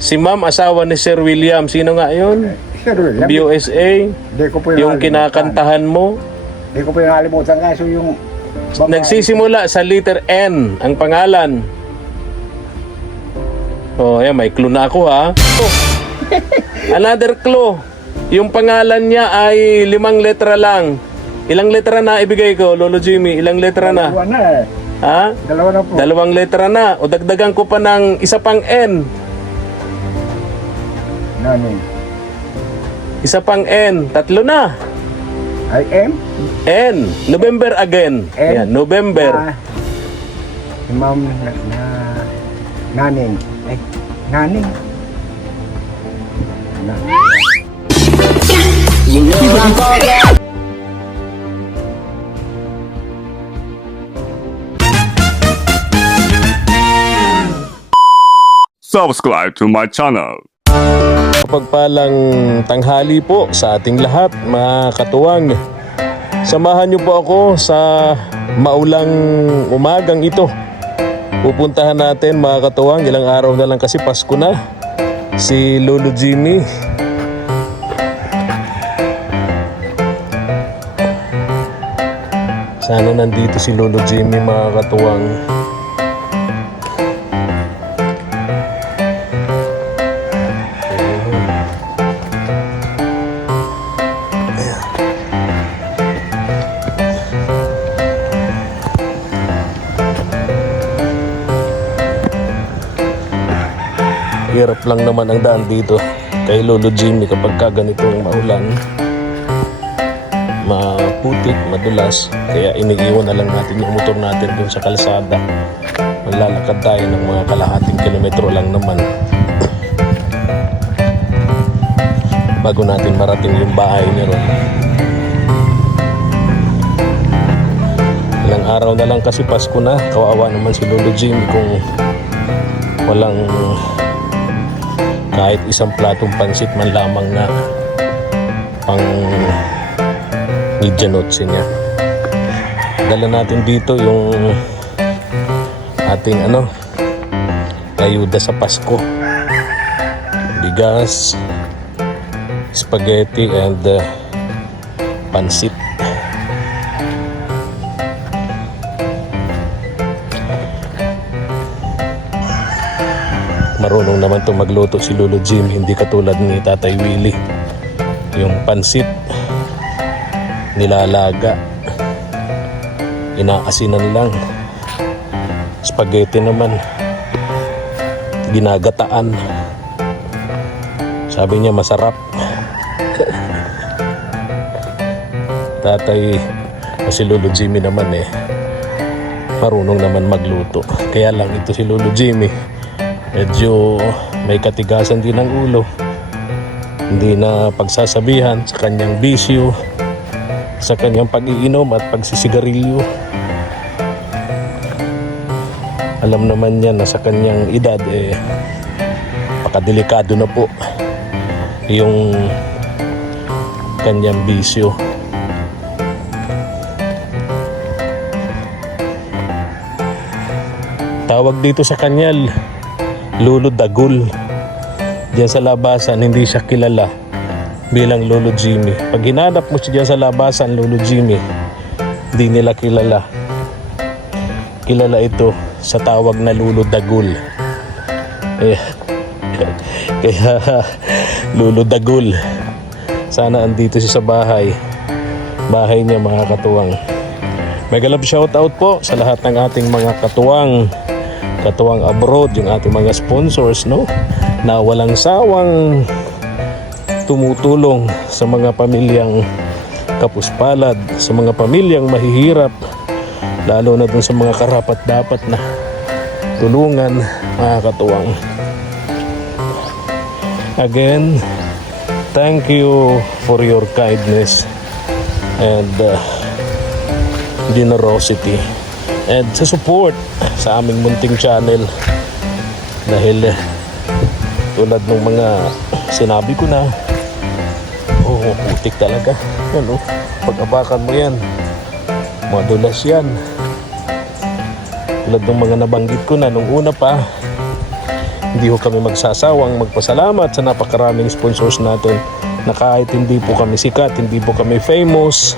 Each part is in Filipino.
Si ma'am, asawa ni Sir William. Sino nga yun? Sir William. USA? Di ko po Yung kinakantahan mo? Di ko po yung nakalimutan. Kaso yung Nagsisimula sa letter N ang pangalan. Oh, yan, may clue na ako ha. Oh. Another clue. Yung pangalan niya ay 5 letra lang. Ilang letra na ibigay ko, Lolo Jimmy? Ilang letra na? Dalawa na eh. Ha? Dalawa na po. 2 letra na. O dagdagan ko pa ng isa pang N. Namin. Isa pang N. 3 na. Ay, M? N. November again. N? Yan, November. Si Ma'am Naning. Ay, Naning. Subscribe to my channel. Pagpalang tanghali po sa ating lahat, mga katuwang. Samahan niyo po ako sa maulang umagang ito. Pupuntahan natin, mga katuwang, ilang araw na lang kasi Pasko na, si Lolo Jimmy. Sana nandito si Lolo Jimmy, mga katuwang. Hirap lang naman ang daan dito kay Lolo Jimmy kapag ganitong maulan, maputik, madulas. Kaya iniiwan na lang natin yung motor natin dun sa kalsada. Maglalakad tayo ng mga kalahating kilometro lang naman bago natin marating yung bahay niya ron. Ilang araw na lang kasi Pasko na. Kawawa naman si Lolo Jimmy kung walang kahit isang platong pansit man lamang na pang medianoche niya. Dala natin dito yung ating ayuda sa Pasko. Bigas, spaghetti and pansit. Marunong naman itong magluto si Lolo Jim, hindi katulad ni Tatay Willie. Yung pansit, nilalaga, inaasinan lang. Spaghetti naman, ginagataan. Sabi niya masarap. Tatay, si Lolo Jimmy naman marunong naman magluto. Kaya lang ito si Lolo Jimmy, medyo may katigasan din ang ulo. Hindi na pagsasabihan sa kanyang bisyo, sa kanyang pag-iinom at pagsisigarilyo. Alam naman niya na sa kanyang edad pakadelikado na po yung kanyang bisyo. Tawag dito sa kanya Lolo Dagul. Diyan sa labasan hindi siya kilala bilang Lolo Jimmy. Pag hinanap mo siya diyan sa labasan, Lolo Jimmy, hindi nila kilala. Kilala ito sa tawag na Lolo Dagul. Kaya Lolo Dagul. Sana andito siya sa bahay niya, mga katuwang. Mega love shoutout po sa lahat ng ating mga katuwang abroad, yung ating mga sponsors, na walang sawang tumutulong sa mga pamilyang kapuspalad, sa mga pamilyang mahihirap, lalo na dun sa mga karapat-dapat na tulungan, mga katuwang. Again, thank you for your kindness and generosity and sa support sa aming munting channel. Dahil tulad ng mga sinabi ko na, putik talaga. Pag-abakan mo yan, madulas yan. Tulad ng mga nabanggit ko na nung una pa, Hindi ho kami magsasawang magpasalamat sa napakaraming sponsors natin na kahit hindi po kami sikat, hindi po kami famous,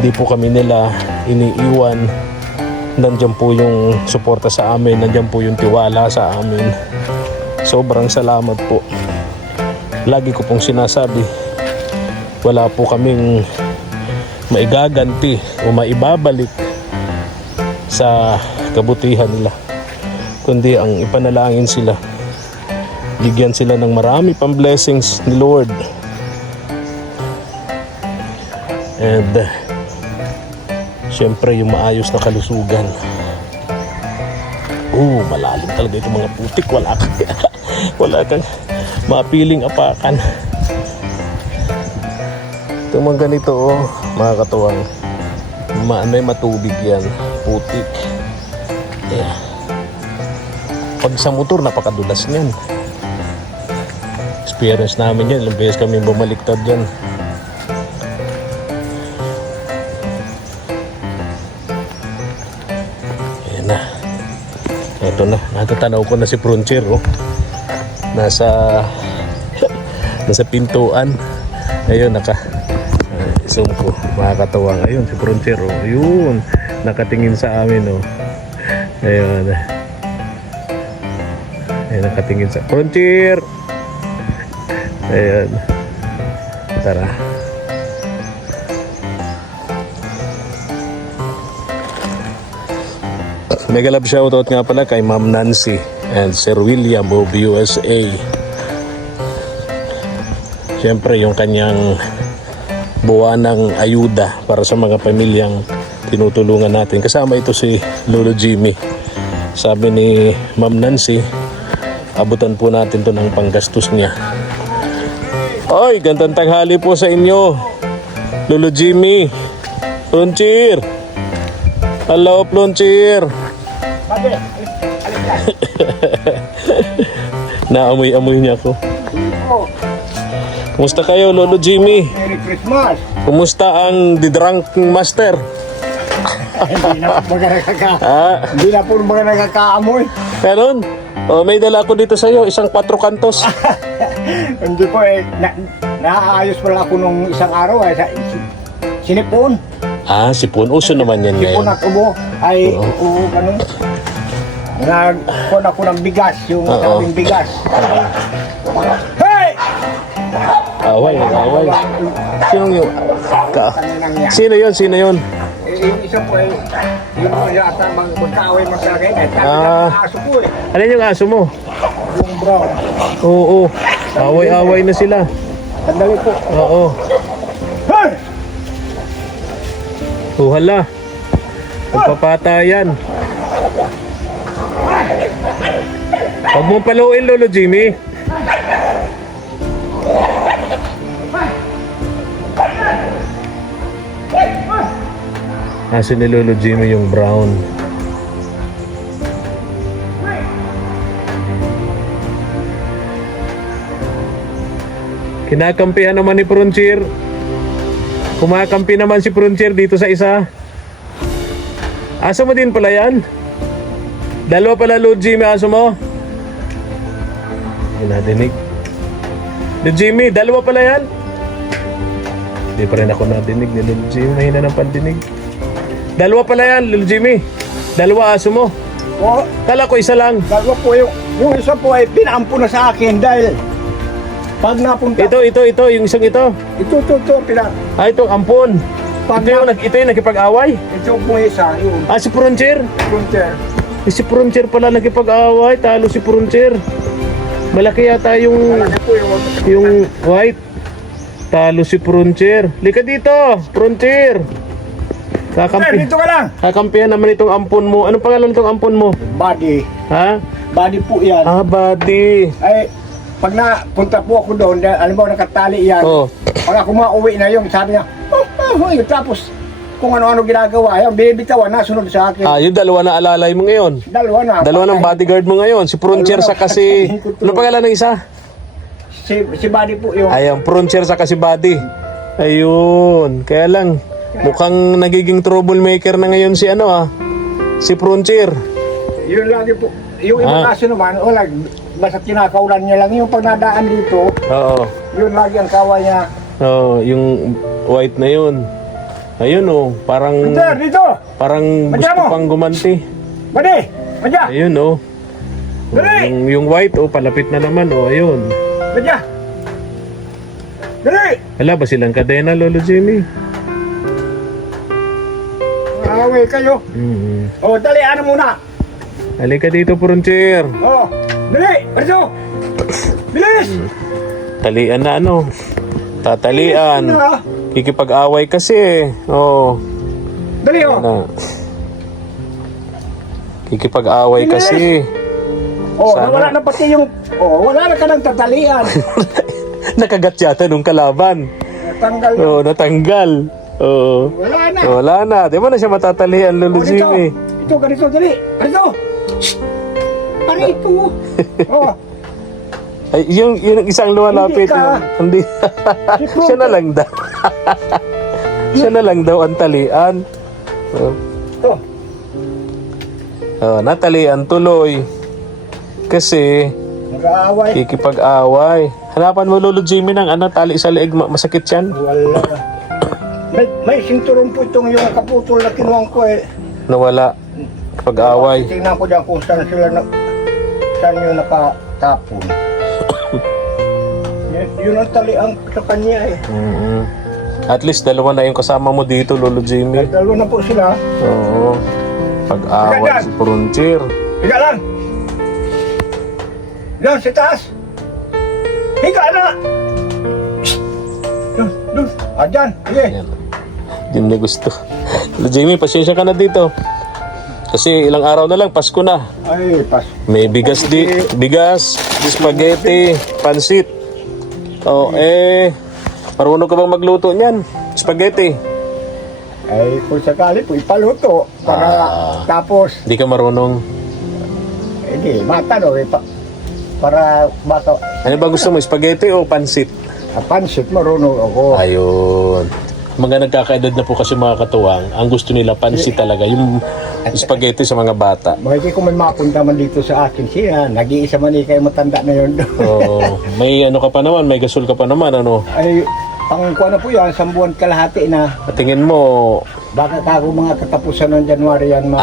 hindi po kami nila iniiwan, nandiyan po yung suporta sa amin, nandiyan po yung tiwala sa amin. Sobrang salamat po. Lagi ko pong sinasabi, wala po kaming maigaganti o maibabalik sa kabutihan nila, kundi ang ipanalangin sila, bigyan sila ng marami pang blessings ni Lord. And syempre yung maayos na kalusugan. Malalim talaga itong mga putik. Wala kang mapiling apakan. Itong mga ganito, mga katuwang, may matubig yan, putik. Yeah. Pag sa motor, napakadulas niyan. Experience namin yan, ilang beses kami bumaliktad dyan. Ayan na. Ito na, natatanaw ko na si Frontier, oh. Nasa pintuan. Ayun, zoom ko, makakatawang. Ayun, si Frontier, oh. Ayun, nakatingin sa amin, oh. Ayun. Ayun, nakatingin sa Frontier. Ayun. Tara. Mega love shoutout nga pala kay Ma'am Nancy and Sir William of USA. Siyempre yung kanyang buwanang ayuda para sa mga pamilyang tinutulungan natin. Kasama ito si Lolo Jimmy. Sabi ni Ma'am Nancy, abutan po natin to ng panggastos niya. Oy, gandang tanghali po sa inyo, Lolo Jimmy. Frontier. Hello, Frontier. Naamoy-amoy niya ako. Kumusta kayo, Lolo Jimmy? Merry Christmas! Kumusta ang The Drunk Master? Hindi na po mga nagkakaamoy. Meron? May dala ko dito sa'yo, isang 4 kantos. Hindi po naayos pala ako nung isang araw sinipon. Sipon. Uso naman yan Sipon ngayon. at ubo ay ganun. Nagpon ako ng bigas, yung daming bigas. Hey! Away. Sinong yung... Kaninang yan. Sino yun? Yung isa po yung yata magkaaway magsagay. Sabi ng aso po Alin yung aso mo? yung brown. Oo. Away-away na sila. Sandali po. Oo. Hey! Hala. Magpapatayan. Huwag mong paluin, Lolo Jimmy. Aso ni Lolo Jimmy yung brown. Kinakampihan naman ni Frontier. Kumakampi naman si Frontier dito sa isa. Aso mo din pala yan? Dalawa pala, Lolo Jimmy, aso mo? Hindi nadinig. Lolo Jimmy, dalawa pala yan? Hindi pa rin ako nadinig ni Lolo Jimmy. Mahina ng pandinig. Dalawa pala yan, Lolo Jimmy. Dalawa aso mo. O, Kala ko isa lang. dalawa po yung isa po ay pinampo na sa akin dahil pag napunta Ito, yung isang ito. ito Ito, ampon. Pag Ito yung nakipag-away. ito po isa yung Si Frontier. frontier. Si Frontier pala nakipag-away. Talo si Frontier. Malaki yata yung Malaki po yung white. Talo si Frontier. Lika dito, Frontier. Sir, dito ka lang. Kakampihan naman itong ampon mo. Anong pangalan itong ampon mo? Body. Ha? Body po yan. Buddy. Ay, pag napunta po ako doon, alam mo, nakatali yan. Oh. Pag ako mauwi na yung sabi niya, tapos kung ano-ano ginagawa, yung bibitawan na, sunod sa akin. Yung dalawa na alalay mo ngayon. Dalawa na. Dalawa ng bodyguard mo ngayon. Si Frontier sa kasi... Ano pangalan ng isa? Si Body po yung... Ayun, Frontier sa kasi Buddy. Ayun. Kaya lang, mukhang nagiging troublemaker na ngayon si si Frontier. Yun lagi po. Yung ibang kaso naman, wala. basta kinakaulan niya lang. Yung pag nadaan dito, Oo. yun lagi ang kaway niya. Oo, yung white na yun. Ayun oh, parang Sir, dito! gusto Madyan mo. pang gumanti. Bade! Madya! Ayun oh. Dali! Yung white oh, palapit na naman oh, ayun. Madya! Dali! Wala ba silang kadena, Lolo Jimmy? Away kayo. Oh, dali, ano muna? Halika dito, Puruncher. Oh, dali! Arso! Bilis! Talian na ano. Tatalian. Na. Kikipag-away kasi eh. Oo. Dali, oh! Na. Kikipag-away kasi. Oh, Sana. wala na pati yung... Oh, wala na ka ng tatalian. Nakagat yata nung kalaban. Tanggal yun. Oo, natanggal. Oo. Wala na. Wala na. Di ba na siya matatalian, Lolo Oh, dito. Jimmy? Ito, ganito, dali. Ganito. Ano ito? Oh, Ay, yung isang lumalapit. Hindi ka. Hindi. Siya na lang daw. Siya na lang daw ang talian. Oh. ito. Oh, natalian tuloy. Kasi Nag-aaway. kikipag-away. Hanapan mo, Lolo Jimmy, ng ano, tali sa leeg. Masakit yan. Wala. May sinturong po itong yung kaputol na kinuwang ko eh. Nawala. Pag-away. Tingnan ko dyan kung saan sila saan yun nakatapon. Yun ang taliang sa kanya eh. Mhm. At least dalawa na yung kasama mo dito, Lolo Jimmy. Dalawa na po sila. Oo. Pag-away si Puruncher. Higa lang! Doon, sa taas! Higa na! Doon, doon. Ah, dyan. Sige. Yan. Hindi na gusto. Lolo Jimmy, pasensya ka na dito. Kasi ilang araw na lang, Pasko na. Ay, pas. May bigas, spaghetti, pansit. Oh, marunong ka bang magluto niyan? Spaghetti. Ay, kung sakali po, ipaluto. Para tapos, Hindi ka marunong. hindi, matano eh. Para baka, Ano ba gusto mo, spaghetti o pansit? pansit marunong ako. Ayun. Mga nagkakaedad na po kasi mga katuwang, ang gusto nila pansit talaga, yung spaghetti sa mga bata. Bakit kung may mapunta man dito sa akin siya, nag-iisa man kayo matanda na yun doon. Oh, may ano ka pa naman, may gasol ka pa naman, ano? Ay, pang kuha na po yan, 1 buwan kalahati na. At tingin mo, Baka ako mga katapusan ng January yan.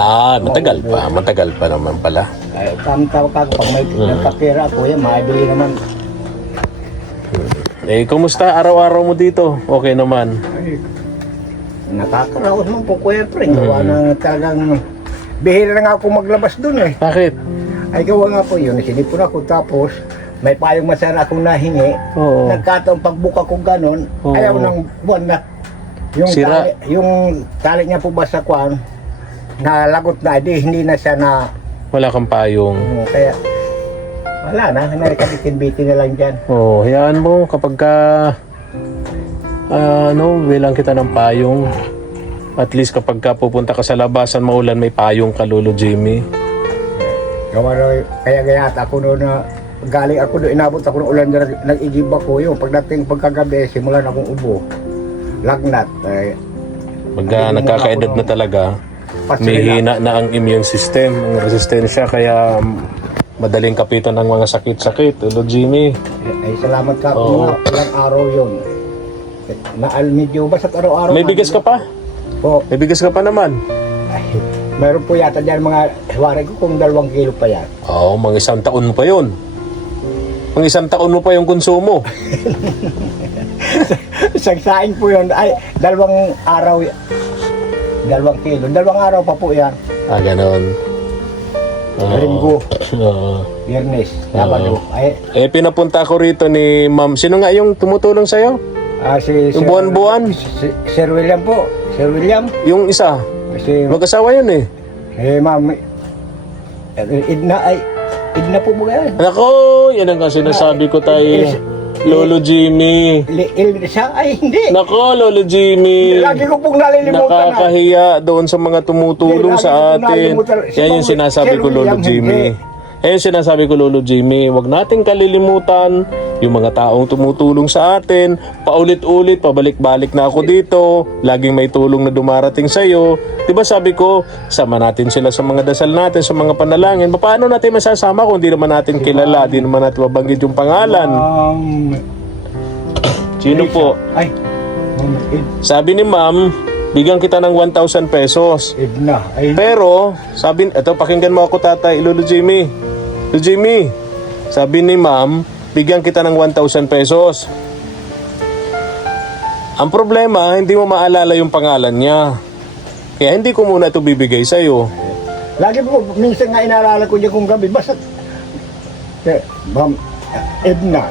matagal pa naman pala. Ay, tama-tama ka pag may nagkapera ako yan, maibili naman. Kumusta araw-araw mo dito? Okay naman. Ay, nakakaraos mo po kuya pre. Gawa na talagang bihira na nga ako maglabas dun eh. Bakit? Ay gawa nga po yun, sinipon ako tapos may payong masana akong nahingi. Oo. Nagkataon pagbuka ko ganon, Oo. ayaw ng buwan na. Yung Sira. yung tali niya po ba sa kwan, nalagot na, hindi na siya na, Wala kang payong. kaya wala na, narikabitin-bitin na lang dyan. Oh, hayaan mo kapag ka bilang kita ng payong. At least kapag ka pupunta ka sa labasan maulan, may payong ka, Lolo Jimmy. Gawa na, kaya ako noon na galing ako doon, inabot ako ng ulan, nag-igib ako yung pagdating pagkagabi, simulan akong ubo. Lagnat. Pagka nagkakaedad na talaga, may hina na ang immune system, ang resistensya, kaya madaling kapitan ng mga sakit-sakit, Lolo Jimmy. Ay, salamat ka Oo. po nga, ilang araw yun. Medyo basta't araw-araw. May bigas ka pa? Po. May bigas ka pa naman. Ay, meron po yata dyan mga, hiwari ko kung 2 kilo pa yan. Oo, mga 1 taon pa yun. Mga 1 taon mo pa yung konsumo. Isang saing po yun. Ay, 2 araw. 2 kilo. 2 araw pa po yan. Ah, ganon. Linggo, Oo. Biyernes, Sabado. Ay, Pinapunta ko rito ni Ma'am. Sino nga yung tumutulong sa'yo? si Yung buwan-buwan? Sir William po. Sir William. Yung isa. Kasi, Mag-asawa yun eh. ma'am, Idna po mo yan. Nako, yan ang sinasabi ko tayo. Lolo Jimmy. Siya? Ay, hindi. Nako, Lolo Jimmy. Lagi ko pong nalilimutan na. Nakakahiya doon sa mga tumutulong Lagi sa ko atin. nalimutan. Si Yan yung Ma'am sinasabi Sir ko, Lolo William, Jimmy. hindi. Eh, sinasabi ko, Lolo Jimmy, wag nating kalilimutan yung mga taong tumutulong sa atin. Paulit-ulit, pabalik-balik na ako dito. Laging may tulong na dumarating sa'yo. Diba sabi ko, sama natin sila sa mga dasal natin, sa mga panalangin. Paano natin masasama kung di naman natin kilala, di naman natin mabanggit yung pangalan? Sino po? Ay, Sabi ni ma'am, bigyan kita ng 1,000 pesos. Edna. Ay, Pero, sabi, eto pakinggan mo ako tatay, Lolo Jimmy. Lolo Jimmy, sabi ni ma'am, bigyan kita ng 1,000 pesos. Ang problema, hindi mo maalala yung pangalan niya. Kaya hindi ko muna ito bibigay sa'yo. lagi po, minsan nga inaalala ko niya kung gabi, basta, Ma'am Edna,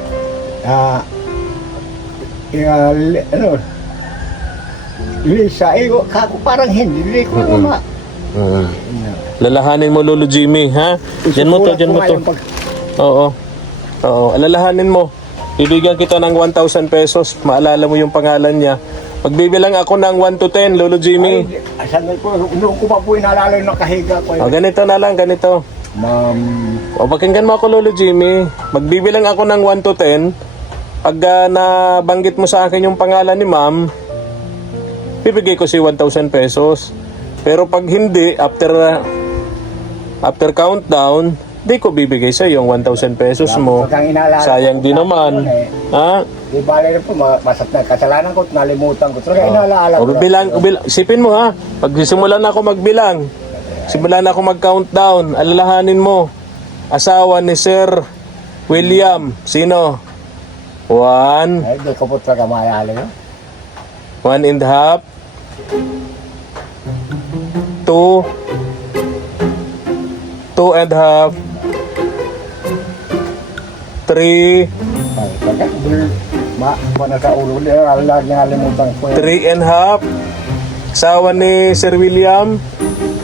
ano, Lisa, kako parang hindi ko naman. Lalahanin mo, Lolo Jimmy, ha? Diyan mo to, diyan mo to. Oo. Oo, alalahanin mo. Bibigyan kita ng 1,000 pesos. Maalala mo yung pangalan niya. Pagbibilang ako ng 1 to 10, Lolo Jimmy. Sandal po, noon ko pa po inaalala yung nakahiga ko. O, ganito na lang, ganito. Ma'am, O, pakinggan mo ako, Lolo Jimmy. Magbibilang ako ng 1 to 10. Pag nabanggit mo sa akin yung pangalan ni ma'am, bibigay ko si 1,000 pesos. Pero pag hindi, after countdown, di ko bibigay sa yung 1,000 pesos mo. pag ang inaalala Sayang ko, din naman. Ha? Di bale na po, masat na kasalanan ko, nalimutan ko. Talaga inaalala O, ko. sipin mo ha. Pag simulan na ako magbilang, simulan na ako mag-countdown, alalahanin mo. Asawa ni Sir William. Sino? 1, Ay, di ko po talaga maalala yun. 1.5, 2, 2.5, 3, Ay, talaga, na sa ulo, lagi nalimutan ko yun. 3.5, asawa ni Sir William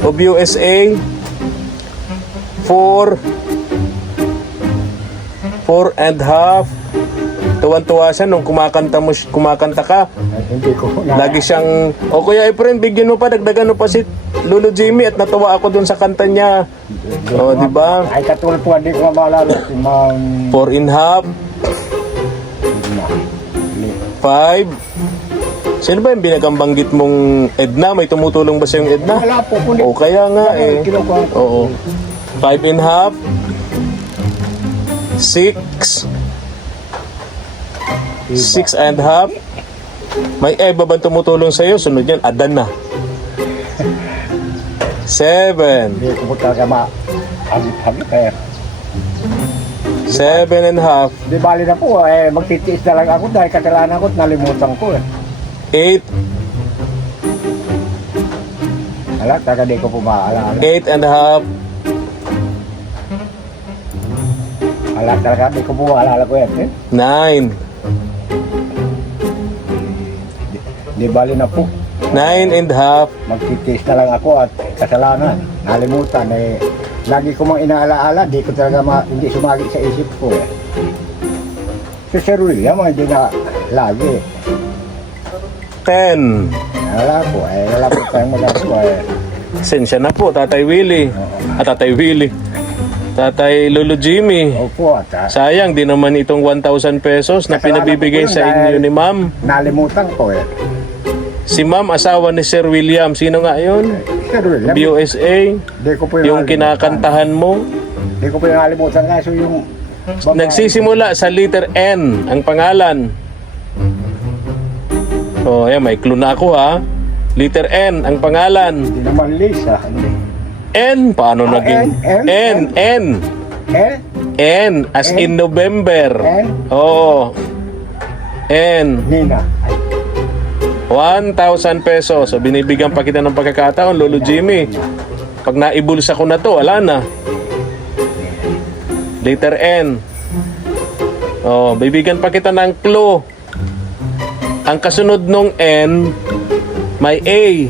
of USA. 4, 4.5. Tuwan-tuwa siya nung kumakanta ka. Ay, hindi ko Lagi siyang, o Kuya Efren, bigyan mo pa, dagdagan mo pa si Lolo Jimmy at natuwa ako dun sa kanta niya. O, di ba? Ay, katulad po, hindi ko maalala si Ma'am 4.5, Edna. 5. Sino ba yung binagambanggit mong Edna? May tumutulong ba sa yung Edna? Wala po, kundi. O kaya nga eh. Kinukuha ko. Oo. 5.5, 6, 6.5. May Eva ba tumutulong sa'yo? Sunod yan, Adan na. 7, Hindi ko po talaga hagit eh. 7.5, Di bali na po, magtitiis na lang ako dahil kasalanan ko at nalimutan ko eh. 8, Ala, talaga di ko po maalala. 8.5, Ala, talaga di ko po maalala ko yan eh. 9, Di bali na po, 9.5, magtitiis na lang ako at kasalanan, nalimutan eh. Lagi ko mang inaalaala, di ko talaga hindi sumagi sa isip ko eh. Si Sir William, hindi na lagi. 10. Wala po tayong magagawa eh. Sensya na po, Tatay Willie. Tatay Willie. Tatay Lolo Jimmy. Opo, at Sayang, di naman itong 1,000 pesos na pinabibigay sa inyo ni ma'am. nalimutan ko eh. Si ma'am, asawa ni Sir William. Sino nga yun? Sir William, USA. di ko po Yung nalimutan. kinakantahan mo. Di ko po yung nalimutan kaso yung babae, Nagsisimula sa letter N ang pangalan. Oh, ayan, may clue na ako ha. Letter N ang pangalan. Hindi naman Lisa. N, paano naging? N. Eh? N, as in November. N? Oo. N. Nina. 1,000 pesos. So, binibigyan pa kita ng pagkakataon, Lolo Jimmy. Pag naibulsa ko na to, wala na. Letter N. Oh, bibigyan pa kita ng clue. Ang kasunod nung N, may A.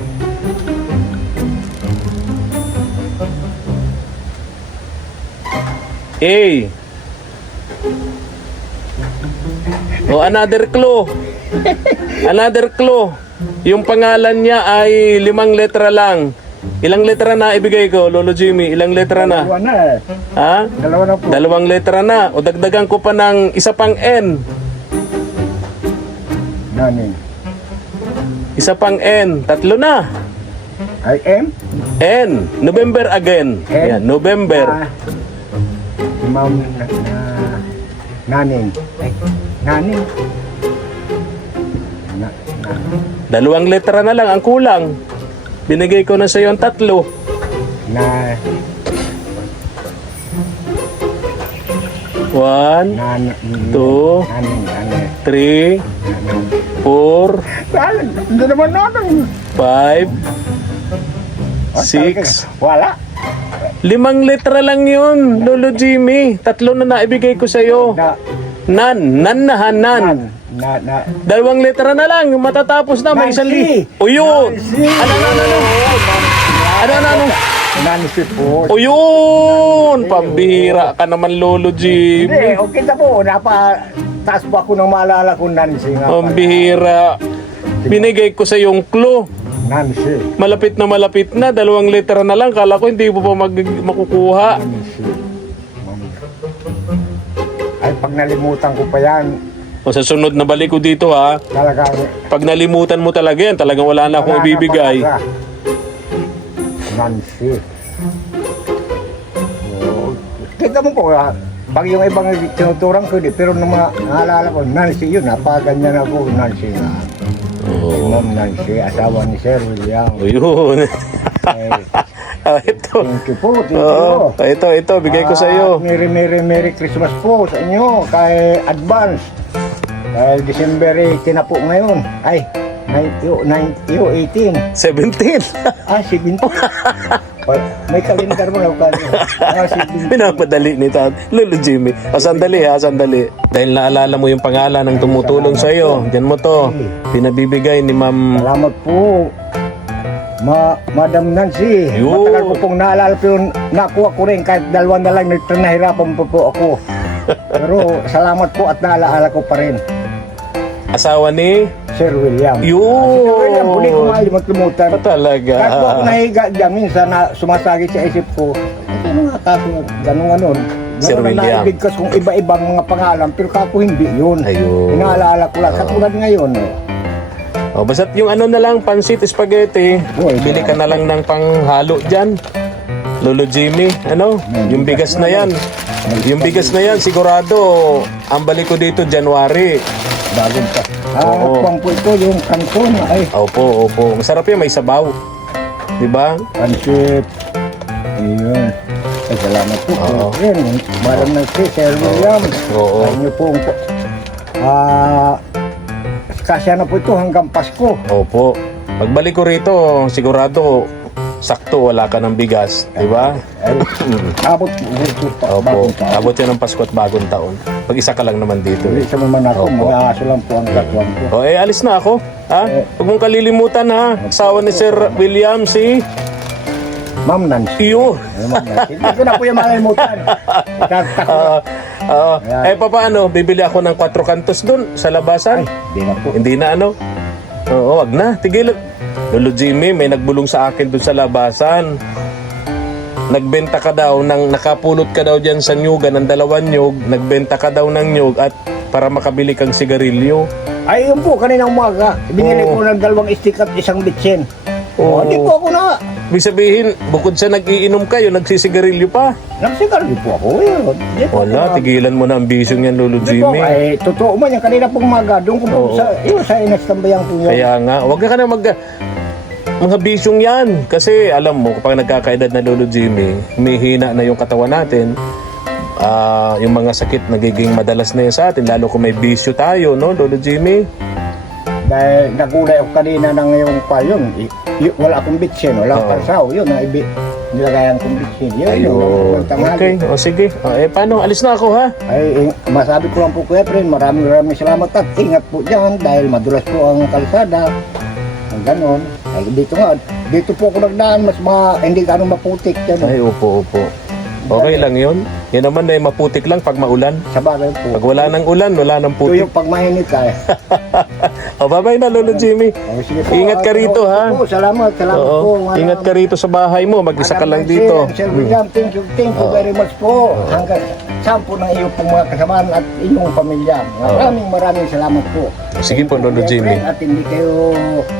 A. Oh, another clue. Another clue. Yung pangalan niya ay 5 letra lang. Ilang letra na ibigay ko, Lolo Jimmy? Ilang letra na? Dalawa na eh. Ha? Dalawa na po. 2 letra na. O dagdagan ko pa ng isa pang N. Nani. Isa pang N. 3 na. I am? N. November again. N? Yan, November. Si Ma'am Naning. Naning. Naning. 2 letra na lang ang kulang. Binigay ko na sa iyo ang 3. Na, 1, na, 2, Naning, naning. 3, 4, Hindi naman natin. 5, 6. Wala. 5 letra lang yun, Lolo Jimmy. 3 na naibigay ko sa iyo. Na, Nan na ha, nan. na, 2 letra na lang, matatapos na, may isang Nancy. O yun! Nancy. Ano? Nancy po. O yun! Pambihira ka naman, Lolo Hindi, Jimmy. okay na po. Taas pa ako nang maalala kung Nancy nga. pala. Pambihira. Binigay ko sa yung clue. Nancy. Malapit na, 2 letra na lang. Kala ko hindi mo pa makukuha. Nancy. Ay, pag nalimutan ko pa yan, O sa sunod na balik ko dito ha, talagang... pag nalimutan mo talaga yan, talagang wala na akong wala na ibibigay. pag-asa. Nancy. Oh. Kita mo po, pag yung ibang tinuturang ko, pero nung naalala ko, Nancy yun, napaganyan ako, Nancy nga. Si Ma'am Nancy, asawa ni Sir William. O yun. Ito. Thank you po, thank you. Oo, ito, bigay ko sa iyo. Merry Christmas po sa inyo, kay advance. Dahil December 18 na po ngayon. Ay, 18. 17. 17. May kalendar mo lang kanyo. 17. Pinapadali ni Lolo Jimmy. O sandali. Dahil naalala mo yung pangalan ng tumutulong sa iyo. Diyan mo to. Pinabibigay ni Ma'am. Salamat po. Madam Nancy. Yo. Matagal ko pong naalala po yung nakuha ko rin kahit 2 na lang nahirapan po ako. Pero salamat po at naalaala ko pa rin. Asawa ni Sir William. Yun. Si Sir William, huli ko maalimutan. Talaga. Kahit po ako nahiga dyan, minsan na sumasagit sa isip ko, ano nga kako, ganun. Sir William. Naibigkas kung iba-ibang mga pangalan, pero kako hindi yun. Ayun. Inaalaala ko lang, katulad ngayon. O basta't yung ano na lang, pansit, spaghetti. Uy, Bili ka na lang ng panghalo dyan. Lolo Jimmy, ano? Yung bigas na yan. Yung bigas na yan, sigurado, ang balik ko dito, January. Bagong pa. Oo. Kung po ito, yung kanton, ay, Opo. Masarap yan, may sabaw. Diba? pansit. Ayun. Ay, salamat po. Oo. Ayun, Madam Nancy, Sir William. Oo. Sa inyo po, kasya na po ito hanggang Pasko. Opo. Pagbalik ko rito, sigurado, sakto wala ka ng bigas. Diba? Ay, abot po. Opo. Abot yan ng Pasko at bagong taon. Pag-isa ka lang naman dito. Tuloy sa maman ako, Opo. mag-aaso lang po ang katuwang ko. O alis na ako. Ha? Huwag mong kalilimutan ha. Asawa ni Sir William, si Ma'am Nancy. Iyo. Ay, Ma'am Nancy. Hindi ko na po yung makalimutan. Takot. Paano? Bibili ako ng 4 kantos dun sa labasan. Hindi na po. Hindi na ano. Oo, wag na. Tigil. Lolo Jimmy, may nagbulong sa akin dun sa labasan. Nagbenta ka daw ng nakapulot ka daw diyan sa nyugan ng 2 nyug, nagbenta ka daw ng nyug at para makabili kang sigarilyo. Ay, yun po, kaninang umaga. Binili Oo. ko ng 2 stick at 1 bitsin. Oo. Hindi po ako na. Ibig sabihin, bukod sa nag-iinom kayo, nagsisigarilyo pa. Nagsigarilyo po ako. Hindi po Wala, ako. tigilan mo na ang bisyong yan, Lolo Hindi po, Jimmy. ay, totoo man yan. Kanina pong umaga, doon ko po Oo. sa inastambayan ko yun. Kaya nga, wag ka na mga bisyong yan. Kasi alam mo, kapag nagkakaedad na Lolo Jimmy, humihina na yung katawan natin. Yung mga sakit nagiging madalas na yun sa atin, lalo kung may bisyo tayo, no, Lolo Jimmy? Dahil nagulay ako kanina ng ngayong pa yun. Wala akong bitsin, wala akong Oo. pansaw. Yun, nilagayan kong bitsin. Yun, Ayun. tanghali. Okay, o sige. Paano? Alis na ako, ha? Ay, masabi ko lang po Kuya Fred, maraming salamat at ingat po dyan dahil madulas po ang kalsada. Ang ganon. Ay, dito po ako nagdaan, hindi gano'ng maputik dyan. Ay, opo. Okay lang yun. Yan naman ay maputik lang pag maulan. Sa bagay po. Pag wala ng ulan, wala ng Ito putik. yung pag mainit ay. O, bye-bye na, Lolo Jimmy. Sige po, Ingat ka rito, ha? Po, salamat po. Oo. Ingat ka rito sa bahay mo. Mag-isa ka lang dito. Sir William, thank you very much po. Hanggang sampo ng iyong pong mga kasamaan at inyong pamilya. Maraming salamat po. Sige po, Lolo Jimmy. At hindi kayo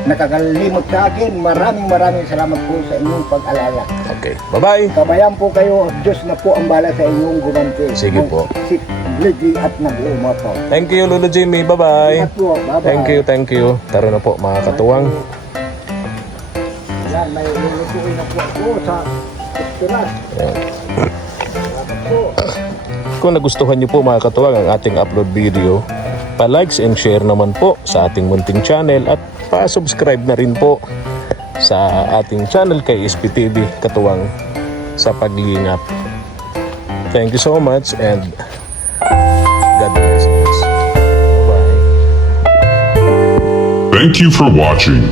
nakakalimot sa akin. Maraming salamat po sa inyong pag-alala. Okay. Bye-bye. Kabayan po kayo. Diyos na po ang bala sa inyong gumante. Sige po. Si Lady at nag-uuma po. Thank you, Lolo Jimmy. Bye-bye. Ingat po. Bye-bye. Thank you. Tara na po, mga katuwang. Yan, may lulutuin na po ako sa restaurant. Ayan. Salamat po. Kung nagustuhan niyo po, mga katuwang, ang ating upload video, pa-likes and share naman po sa ating munting channel at pa-subscribe na rin po sa ating channel kay SPTV Katuwang sa Pag-iingat. Thank you so much and God bless us. Bye-bye. Thank you for watching.